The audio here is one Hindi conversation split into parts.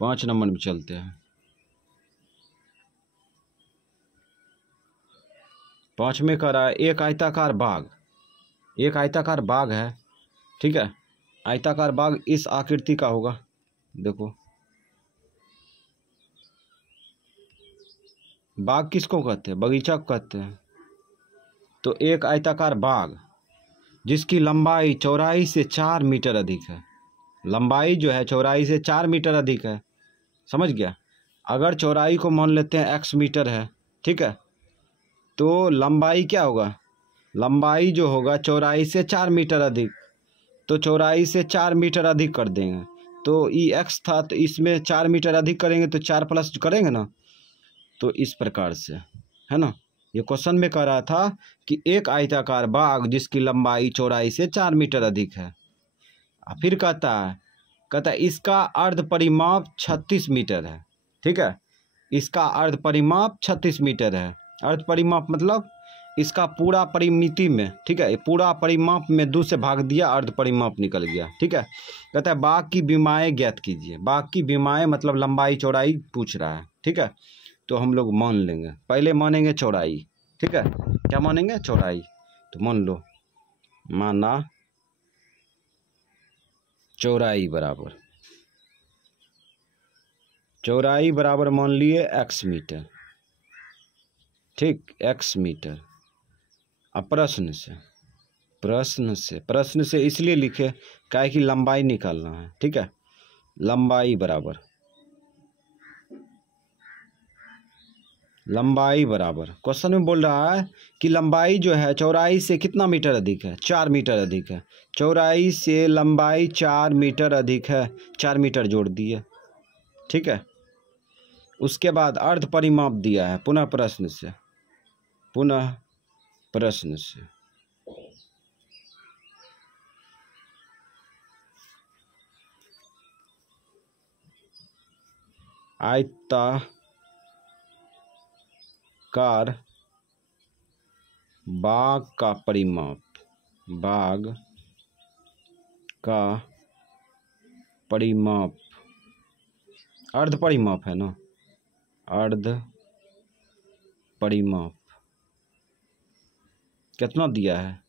5 नंबर में चलते हैं। 5 में कह रहा है एक आयताकार बाग, एक आयताकार बाग है, ठीक है। आयताकार बाग इस आकृति का होगा। देखो बाग किसको कहते हैं? बगीचा को कहते हैं। तो एक आयताकार बाग जिसकी लंबाई चौड़ाई से 4 मीटर अधिक है, लंबाई जो है चौड़ाई से 4 मीटर अधिक है, समझ गया। अगर चौड़ाई को मान लेते हैं x मीटर है, ठीक है, तो लंबाई क्या होगा? लंबाई जो होगा चौड़ाई से 4 मीटर अधिक, तो चौड़ाई से 4 मीटर अधिक कर देंगे। तो ये x था, तो इसमें 4 मीटर अधिक करेंगे तो 4 प्लस करेंगे ना, तो इस प्रकार से है ना। ये क्वेश्चन में कह रहा था कि एक आयताकार बाग जिसकी लंबाई चौड़ाई से 4 मीटर अधिक है। फिर कहता है इसका अर्ध परिमाप 36 मीटर है, ठीक है। इसका अर्ध परिमाप 36 मीटर है। अर्ध परिमाप मतलब इसका पूरा परिमिति में, ठीक है, पूरा परिमाप में 2 से भाग दिया, अर्ध परिमाप निकल गया, ठीक है। कहता है बाग की विमाएँ ज्ञात कीजिए। बाग की विमाएँ मतलब लंबाई चौड़ाई पूछ रहा है, ठीक है। तो हम लोग मान लेंगे, पहले मानेंगे चौड़ाई, ठीक है। क्या मानेंगे? चौड़ाई। तो मान लो, माना चौड़ाई बराबर मान लिए x मीटर, ठीक, x मीटर। अब प्रश्न से इसलिए लिखे काहे कि लंबाई निकालना है, ठीक है। लंबाई बराबर क्वेश्चन में बोल रहा है कि लंबाई जो है चौड़ाई से कितना मीटर अधिक है? 4 मीटर अधिक है। चौड़ाई से लंबाई 4 मीटर अधिक है, 4 मीटर जोड़ दिए, ठीक है। उसके बाद अर्ध परिमाप दिया है, पुनः प्रश्न से आयताकार बाग का परिमाप अर्ध परिमाप है ना, अर्ध परिमाप कितना दिया है?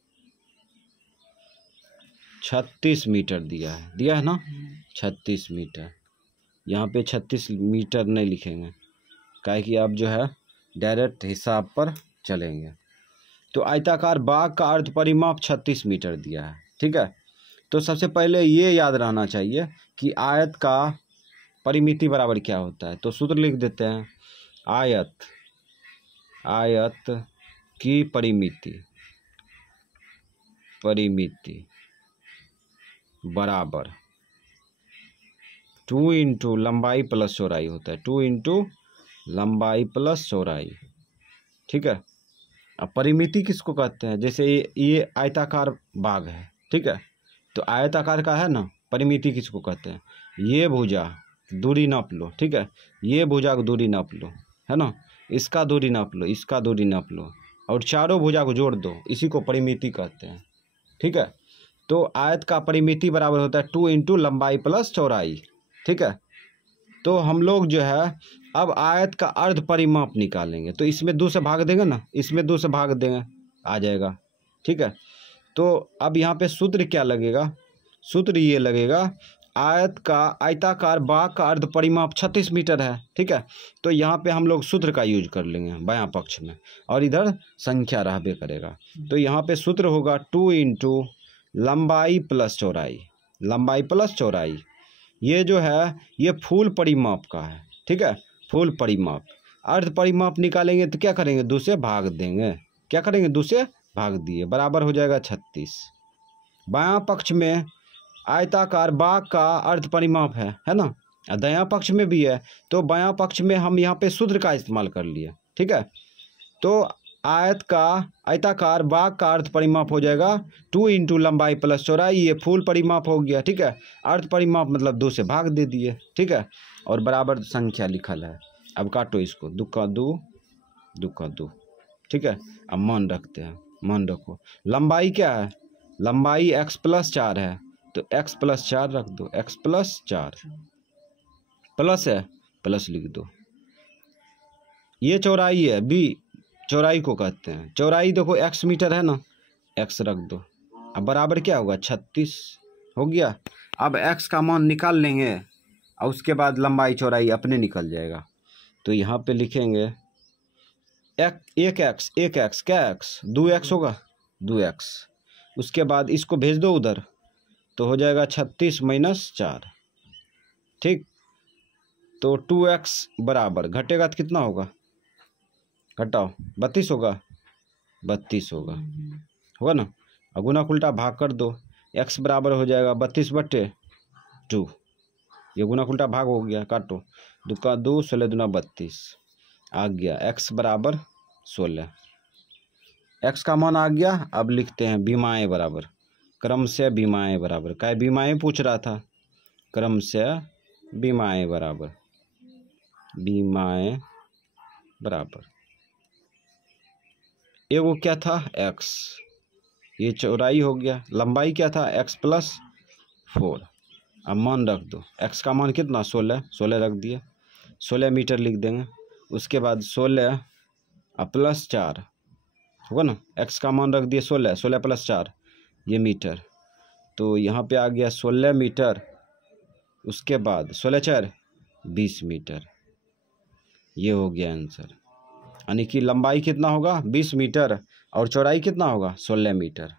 36 मीटर दिया है ना, 36 मीटर। यहाँ पे 36 मीटर नहीं लिखेंगे, काहे कि आप जो है डायरेक्ट हिसाब पर चलेंगे। तो आयताकार बाग का अर्ध परिमाप 36 मीटर दिया है, ठीक है। तो सबसे पहले ये याद रहना चाहिए कि आयत का परिमिति बराबर क्या होता है। तो सूत्र लिख देते हैं, आयत की परिमिति बराबर 2 इंटू लंबाई प्लस चौड़ाई होता है, 2 इंटू लंबाई प्लस चौड़ाई, ठीक है। अब परिमिति किसको कहते हैं? जैसे ये आयताकार बाग है, ठीक है, तो आयताकार का है ना, परिमिति किसको कहते हैं? ये भुजा दूरी नाप लो, ठीक है, ये भुजा को दूरी नाप लो, है ना, इसका दूरी नाप लो, इसका दूरी नाप लो, और चारों भुजा को जोड़ दो, इसी को परिमिति कहते हैं, ठीक है। तो आयत का परिमिति बराबर होता है 2 इंटू लंबाई प्लस चौड़ाई, ठीक है। तो हम लोग जो है अब आयत का अर्ध परिमाप निकालेंगे। तो इसमें 2 से भाग देंगे ना, इसमें 2 से भाग देंगे, आ जाएगा, ठीक है। तो अब यहाँ पे सूत्र क्या लगेगा? सूत्र ये लगेगा, आयताकार बाग का अर्ध परिमाप 36 मीटर है, ठीक है। तो यहाँ पे हम लोग सूत्र का यूज कर लेंगे बायां पक्ष में, और इधर संख्या रहबे करेगा। तो यहाँ पे सूत्र होगा 2 इंटू लंबाई प्लस चौड़ाई। ये जो है ये फूल परिमाप का है, ठीक है, फूल परिमाप। अर्ध परिमाप निकालेंगे तो क्या करेंगे? 2 से भाग देंगे, क्या करेंगे? 2 से भाग दिए, बराबर हो जाएगा 36। बायां पक्ष में आयताकार बाग का अर्ध परिमाप है ना, दायां पक्ष में भी है। तो बायां पक्ष में हम यहाँ पे सूत्र का इस्तेमाल कर लिए, ठीक है। तो आयताकार बाग का अर्ध परिमाप हो जाएगा 2 इंटू लंबाई प्लस चौड़ाई। ये फूल परिमाप हो गया, ठीक है। अर्ध परिमाप मतलब 2 से भाग दे दिए, ठीक है, और बराबर संख्या लिखल है। अब काटो इसको, 2 का 2, ठीक है। अब मान रखते हैं, मान रखो। लंबाई क्या है? लंबाई x प्लस 4 है, तो x प्लस 4 रख दो, x प्लस 4। प्लस है, प्लस लिख दो। ये चौड़ाई है, बी चौड़ाई को कहते हैं। चौड़ाई देखो x मीटर है ना, x रख दो। अब बराबर क्या होगा, 36 हो गया। अब x का मान निकाल लेंगे और उसके बाद लंबाई चौड़ाई अपने निकल जाएगा। तो यहाँ पे लिखेंगे एक एक्स क्या x 2x होगा, 2x। उसके बाद इसको भेज दो उधर, तो हो जाएगा 36 - 4। ठीक, तो 2x बराबर घटेगा तो कितना होगा, घटाओ 32 होगा, 32 होगा ना। और गुना उल्टा भाग कर दो, x बराबर हो जाएगा 32/2। ये गुना उल्टा भाग हो गया, काटो, 2 का 2, 16 दूना 32 आ गया। x बराबर 16, x का मान आ गया। अब लिखते हैं बीमाएँ बराबर, क्रम से बीमाएँ बराबर, क्या बीमाएँ पूछ रहा था, क्रम से बीमाएँ बराबर, बीमाएँ बराबर एगो क्या था x, ये चौड़ाई हो गया। लंबाई क्या था x + 4। अब मान रख दो, x का मान कितना 16, 16 रख दिया, 16 मीटर लिख देंगे। उसके बाद 16 + 4 होगा ना, x का मान रख दिया 16, 16 + 4 ये मीटर। तो यहाँ पे आ गया 16 मीटर। उसके बाद 16 × 4 20 मीटर। ये हो गया आंसर। यानी कि लंबाई कितना होगा 20 मीटर और चौड़ाई कितना होगा 16 मीटर।